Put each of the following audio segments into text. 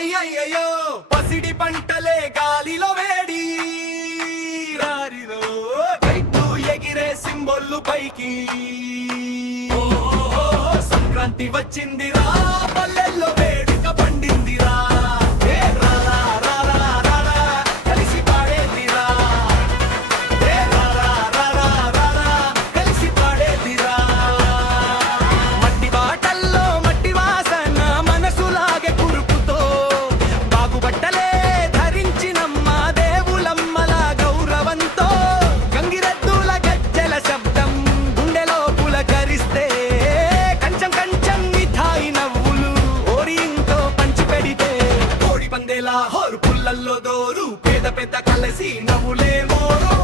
అయ్యయ్యో పసిడి పంటలే గాలిలో వేడి రారిలో కైటు ఎగిరే సింబొల్లు పైకి సంక్రాంతి వచ్చిందిరా పల్లెల్లో వేడుక పండిందిరా హోరు పుల్లల్లో దోరు పేద పెద్ద కలిసి నవ్వులే మోరు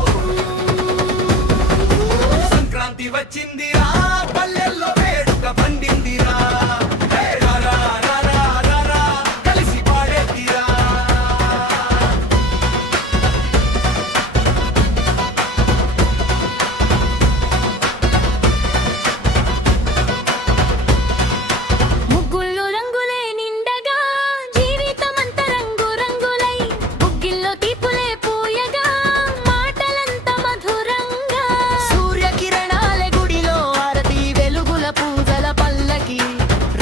సంక్రాంతి వచ్చిందిరా పల్లెల్లో వేడుక పండిందిరా కలిసి పాడేదిరా ముగ్గుల్లో రంగులే నిండగా జీవితమంతా రంగు రంగులై ముగ్గిల్లో తీపులే పూయగా మాటలంతా మధురంగా సూర్యకిరణాలే గుడిలో ఆరతి వెలుగుల పూజల పల్లకి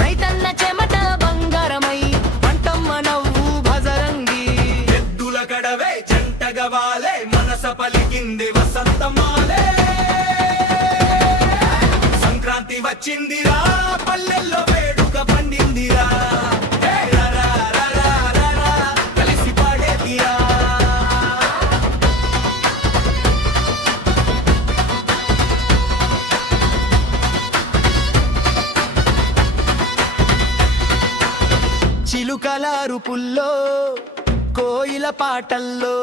రైతన్న చెమట బంగారమై పంటమ్మ నవ్వు భజరంగి ఎద్దుల గడవే జంటగా వాలే మనస పలికింది వసంతమాలే సంక్రాంతి వచ్చిందిరా పల్లెల్లో వేడుక పండిందిరా కలిసి పాడేదిరా చిలుకల అరుపుల్లో కోయిల పాటల్లో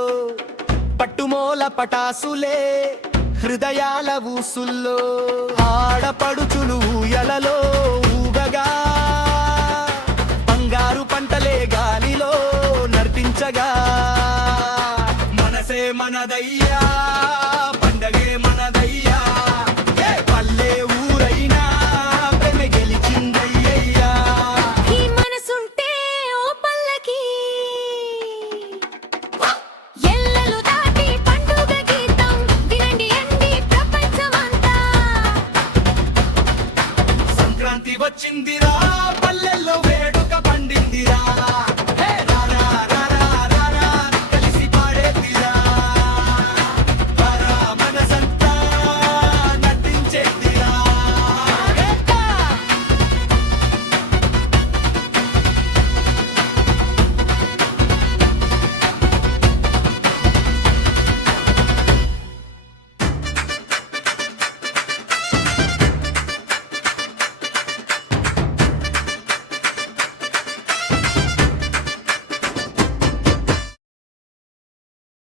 పట్టుమోల పటాసులే హృదయాల ఊసుల్లో ఆడపడుచులు ఊయలలో ఊగగా బంగారు పంటలే గాలిలో నర్తించగా